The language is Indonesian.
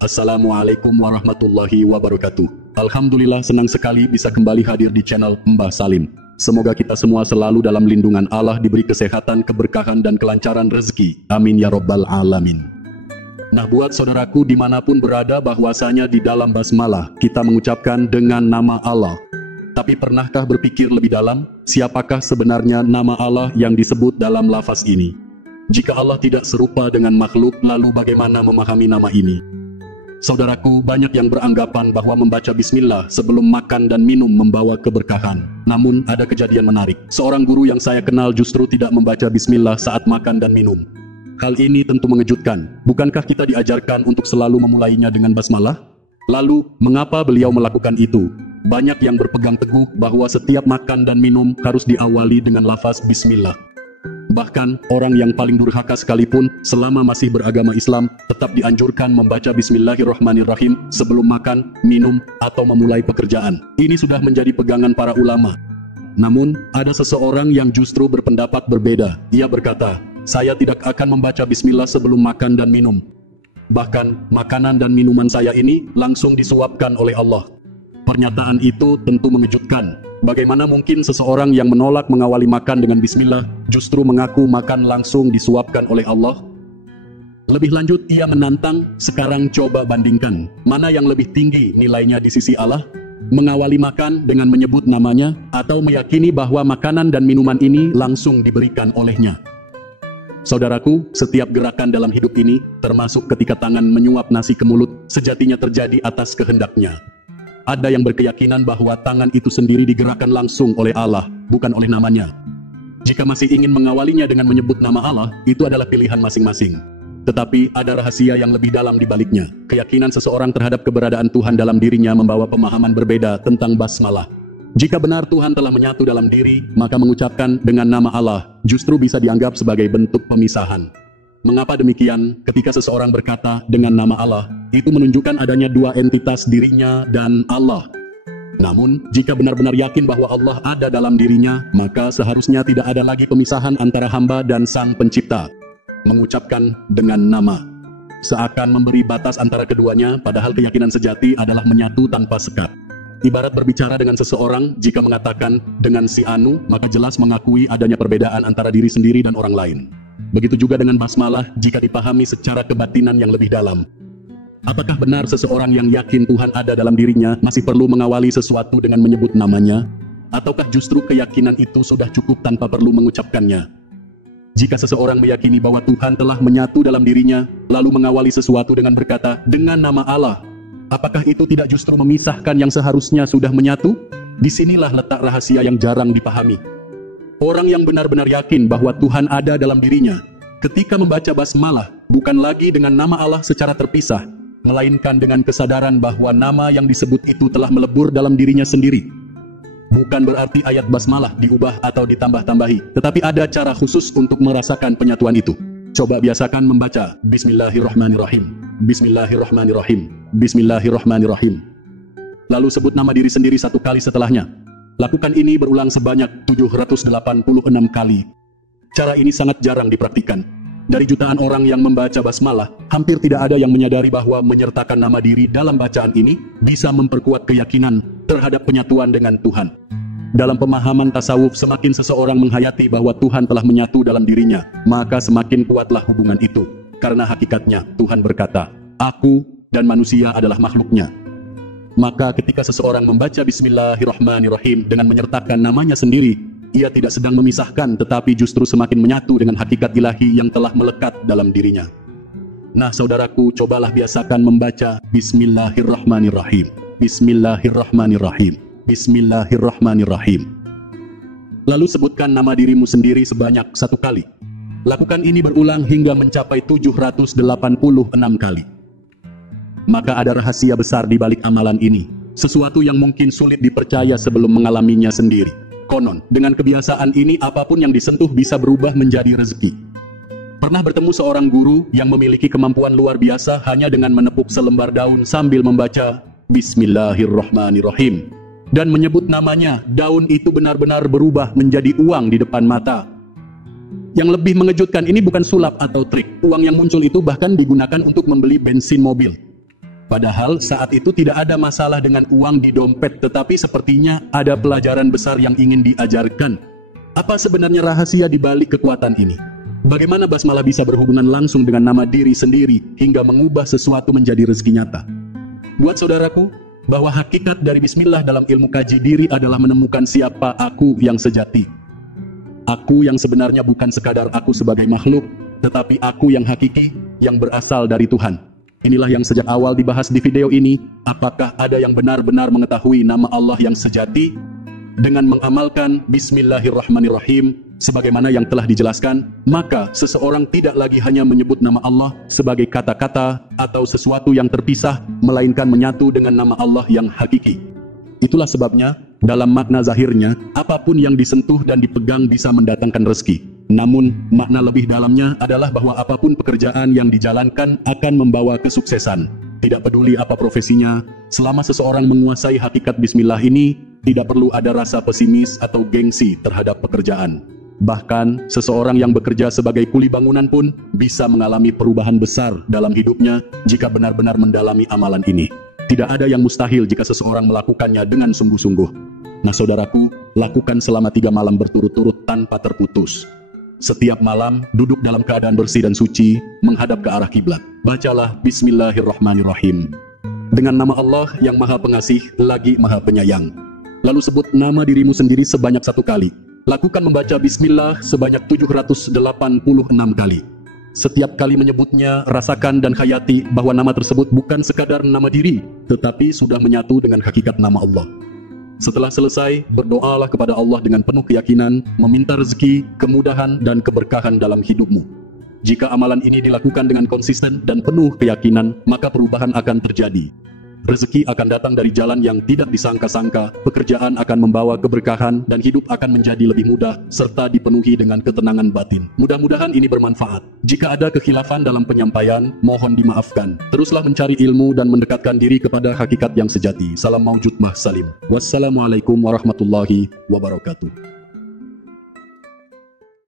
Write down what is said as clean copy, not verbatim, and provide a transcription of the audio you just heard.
Assalamualaikum warahmatullahi wabarakatuh. Alhamdulillah senang sekali bisa kembali hadir di channel Mbah Salim. Semoga kita semua selalu dalam lindungan Allah, diberi kesehatan, keberkahan, dan kelancaran rezeki. Amin ya robbal alamin. Nah, buat saudaraku dimanapun berada, bahwasanya di dalam basmalah kita mengucapkan dengan nama Allah. Tapi pernahkah berpikir lebih dalam, siapakah sebenarnya nama Allah yang disebut dalam lafaz ini? Jika Allah tidak serupa dengan makhluk, lalu bagaimana memahami nama ini? Saudaraku, banyak yang beranggapan bahwa membaca bismillah sebelum makan dan minum membawa keberkahan. Namun, ada kejadian menarik. Seorang guru yang saya kenal justru tidak membaca bismillah saat makan dan minum. Hal ini tentu mengejutkan. Bukankah kita diajarkan untuk selalu memulainya dengan basmalah? Lalu, mengapa beliau melakukan itu? Banyak yang berpegang teguh bahwa setiap makan dan minum harus diawali dengan lafaz bismillah. Bahkan, orang yang paling durhaka sekalipun, selama masih beragama Islam, tetap dianjurkan membaca bismillahirrahmanirrahim sebelum makan, minum, atau memulai pekerjaan. Ini sudah menjadi pegangan para ulama. Namun, ada seseorang yang justru berpendapat berbeda. Ia berkata, saya tidak akan membaca bismillah sebelum makan dan minum. Bahkan, makanan dan minuman saya ini langsung disuapkan oleh Allah. Pernyataan itu tentu mengejutkan. Bagaimana mungkin seseorang yang menolak mengawali makan dengan bismillah justru mengaku makan langsung disuapkan oleh Allah? Lebih lanjut, ia menantang, sekarang coba bandingkan, mana yang lebih tinggi nilainya di sisi Allah? Mengawali makan dengan menyebut namanya, atau meyakini bahwa makanan dan minuman ini langsung diberikan olehnya? Saudaraku, setiap gerakan dalam hidup ini, termasuk ketika tangan menyuap nasi ke mulut, sejatinya terjadi atas kehendaknya. Ada yang berkeyakinan bahwa tangan itu sendiri digerakkan langsung oleh Allah, bukan oleh namanya. Jika masih ingin mengawalinya dengan menyebut nama Allah, itu adalah pilihan masing-masing. Tetapi ada rahasia yang lebih dalam di baliknya. Keyakinan seseorang terhadap keberadaan Tuhan dalam dirinya membawa pemahaman berbeda tentang basmalah. Jika benar Tuhan telah menyatu dalam diri, maka mengucapkan dengan nama Allah justru bisa dianggap sebagai bentuk pemisahan. Mengapa demikian? Ketika seseorang berkata dengan nama Allah, itu menunjukkan adanya dua entitas, dirinya dan Allah. Namun, jika benar-benar yakin bahwa Allah ada dalam dirinya, maka seharusnya tidak ada lagi pemisahan antara hamba dan Sang Pencipta. Mengucapkan dengan nama seakan memberi batas antara keduanya, padahal keyakinan sejati adalah menyatu tanpa sekat. Ibarat berbicara dengan seseorang, jika mengatakan dengan si Anu, maka jelas mengakui adanya perbedaan antara diri sendiri dan orang lain. Begitu juga dengan basmalah jika dipahami secara kebatinan yang lebih dalam. Apakah benar seseorang yang yakin Tuhan ada dalam dirinya masih perlu mengawali sesuatu dengan menyebut namanya? Ataukah justru keyakinan itu sudah cukup tanpa perlu mengucapkannya? Jika seseorang meyakini bahwa Tuhan telah menyatu dalam dirinya, lalu mengawali sesuatu dengan berkata, dengan nama Allah, apakah itu tidak justru memisahkan yang seharusnya sudah menyatu? Disinilah letak rahasia yang jarang dipahami. Orang yang benar-benar yakin bahwa Tuhan ada dalam dirinya, ketika membaca basmalah, bukan lagi dengan nama Allah secara terpisah, melainkan dengan kesadaran bahwa nama yang disebut itu telah melebur dalam dirinya sendiri. Bukan berarti ayat basmalah diubah atau ditambah-tambahi, tetapi ada cara khusus untuk merasakan penyatuan itu. Coba biasakan membaca Bismillahirrahmanirrahim, Bismillahirrahmanirrahim, Bismillahirrahmanirrahim. Lalu sebut nama diri sendiri satu kali setelahnya. Lakukan ini berulang sebanyak 786 kali. Cara ini sangat jarang dipraktikkan. Dari jutaan orang yang membaca basmalah, hampir tidak ada yang menyadari bahwa menyertakan nama diri dalam bacaan ini bisa memperkuat keyakinan terhadap penyatuan dengan Tuhan. Dalam pemahaman tasawuf, semakin seseorang menghayati bahwa Tuhan telah menyatu dalam dirinya, maka semakin kuatlah hubungan itu. Karena hakikatnya, Tuhan berkata, Aku dan manusia adalah makhluknya. Maka ketika seseorang membaca Bismillahirrahmanirrahim dengan menyertakan namanya sendiri, ia tidak sedang memisahkan, tetapi justru semakin menyatu dengan hakikat ilahi yang telah melekat dalam dirinya. Nah saudaraku, cobalah biasakan membaca Bismillahirrahmanirrahim, Bismillahirrahmanirrahim, Bismillahirrahmanirrahim. Lalu sebutkan nama dirimu sendiri sebanyak 1 kali. Lakukan ini berulang hingga mencapai 786 kali. Maka ada rahasia besar di balik amalan ini. Sesuatu yang mungkin sulit dipercaya sebelum mengalaminya sendiri. Konon, dengan kebiasaan ini apapun yang disentuh bisa berubah menjadi rezeki. Pernah bertemu seorang guru yang memiliki kemampuan luar biasa hanya dengan menepuk selembar daun sambil membaca Bismillahirrahmanirrahim. Dan menyebut namanya, daun itu benar-benar berubah menjadi uang di depan mata. Yang lebih mengejutkan, ini bukan sulap atau trik. Uang yang muncul itu bahkan digunakan untuk membeli bensin mobil. Padahal saat itu tidak ada masalah dengan uang di dompet, tetapi sepertinya ada pelajaran besar yang ingin diajarkan. Apa sebenarnya rahasia di balik kekuatan ini? Bagaimana basmalah bisa berhubungan langsung dengan nama diri sendiri hingga mengubah sesuatu menjadi rezeki nyata? Buat saudaraku, bahwa hakikat dari bismillah dalam ilmu kaji diri adalah menemukan siapa aku yang sejati. Aku yang sebenarnya bukan sekadar aku sebagai makhluk, tetapi aku yang hakiki, yang berasal dari Tuhan. Inilah yang sejak awal dibahas di video ini. Apakah ada yang benar-benar mengetahui nama Allah yang sejati? Dengan mengamalkan Bismillahirrahmanirrahim sebagaimana yang telah dijelaskan, maka seseorang tidak lagi hanya menyebut nama Allah sebagai kata-kata atau sesuatu yang terpisah, melainkan menyatu dengan nama Allah yang hakiki. Itulah sebabnya, dalam makna zahirnya, apapun yang disentuh dan dipegang bisa mendatangkan rezeki. Namun, makna lebih dalamnya adalah bahwa apapun pekerjaan yang dijalankan akan membawa kesuksesan. Tidak peduli apa profesinya, selama seseorang menguasai hakikat bismillah ini, tidak perlu ada rasa pesimis atau gengsi terhadap pekerjaan. Bahkan, seseorang yang bekerja sebagai kuli bangunan pun bisa mengalami perubahan besar dalam hidupnya jika benar-benar mendalami amalan ini. Tidak ada yang mustahil jika seseorang melakukannya dengan sungguh-sungguh. Nah saudaraku, lakukan selama 3 malam berturut-turut tanpa terputus. Setiap malam, duduk dalam keadaan bersih dan suci, menghadap ke arah kiblat. Bacalah Bismillahirrahmanirrahim. Dengan nama Allah yang Maha Pengasih, lagi Maha Penyayang. Lalu sebut nama dirimu sendiri sebanyak 1 kali. Lakukan membaca Bismillah sebanyak 786 kali. Setiap kali menyebutnya, rasakan dan hayati bahwa nama tersebut bukan sekadar nama diri, tetapi sudah menyatu dengan hakikat nama Allah. Setelah selesai, berdoalah kepada Allah dengan penuh keyakinan, meminta rezeki, kemudahan, dan keberkahan dalam hidupmu. Jika amalan ini dilakukan dengan konsisten dan penuh keyakinan, maka perubahan akan terjadi. Rezeki akan datang dari jalan yang tidak disangka-sangka, pekerjaan akan membawa keberkahan, dan hidup akan menjadi lebih mudah, serta dipenuhi dengan ketenangan batin. Mudah-mudahan ini bermanfaat. Jika ada kekhilafan dalam penyampaian, mohon dimaafkan. Teruslah mencari ilmu dan mendekatkan diri kepada hakikat yang sejati. Salam maujud Mbah Salim. Wassalamualaikum warahmatullahi wabarakatuh.